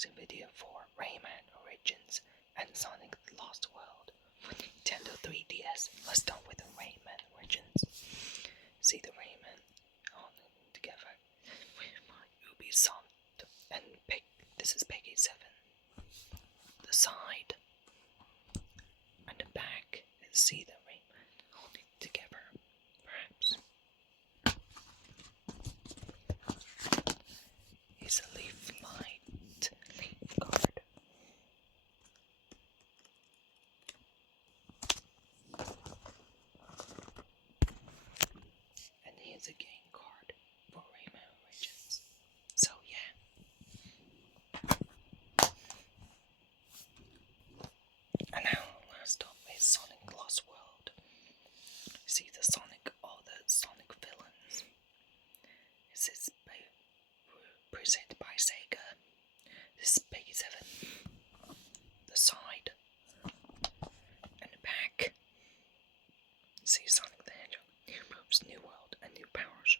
unboxing video for Rayman Origins and Sonic the Lost World for Nintendo 3DS. Let's start with the Rayman Origins. See the Rayman all together with my Ubisoft and this is Peggy 7. The side and the back, and see the Rayman holding together, perhaps. Here's a leaf card. And here's a game card for Rayman Origins. So yeah. And now let's start with Sonic Lost World. See the Sonic, all the Sonic villains. This is presented by Sega. This is Peggy 7. The side and the back. See Sonic the Hedgehog, new moves, new world, and new powers.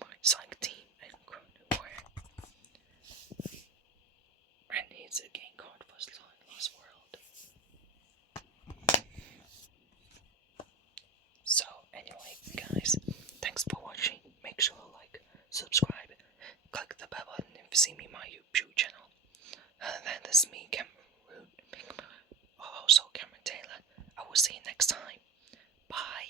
My Sonic team and new wear. And here's a game card for Sonic Lost World. So anyway, guys, thanks for watching. Make sure to like, subscribe, click the bell button if you see me on my YouTube channel. Then this is me, Cameron Root, also Cameron Taylor. I will see you next time. Bye.